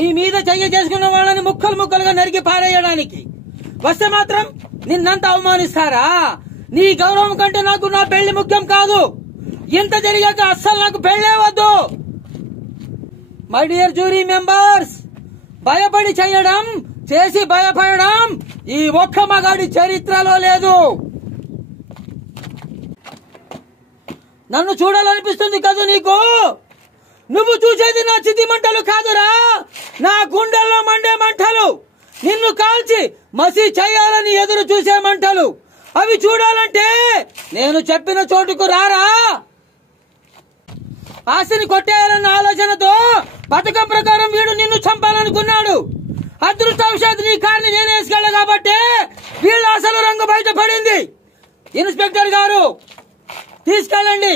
నీ మీద చెయ్యి చేసుకున్న వాళ్ళని ముక్కలు ముక్కలుగా నరికి పారేయడానికి వస్తే మాత్రం నిన్నంత అవమానిస్తారా? నీ గౌరవం కంటే నాకు నా పెళ్లి ముఖ్యం కాదు. ఇంత జరిగాక అస్సలు నాకు పెళ్లే వద్దు. మై డియర్ జ్యూరీ మెంబర్స్, భయపడి చేయడం, చేసి భయపడడం ఈ ఒక్క మగాడి చరిత్రలో లేదు. నన్ను చూడాలనిపిస్తుంది కదూ నీకు? నువ్వు చూసేది నా చితి మంటలు కాదురా, నా గుండెల్లో మండే మంటలు. నిన్ను కాల్చి మసి చేయాలని ఎదురు చూసే మంటలు. అవి చూడాలంటే నేను చెప్పిన చోటుకు రారా? ఆశని కొట్టేయాలన్న ఆలోచనతో పథకం ప్రకారం వీడు నిన్ను చంపాలనుకున్నాడు. అదృష్టవశాత్తు నీ కార్ని నేను వేసుకెళ్ళా కాబట్టి వీళ్ళ అసలు రంగు బయటపడింది. ఇన్స్పెక్టర్ గారు తీసుకెళ్ళండి.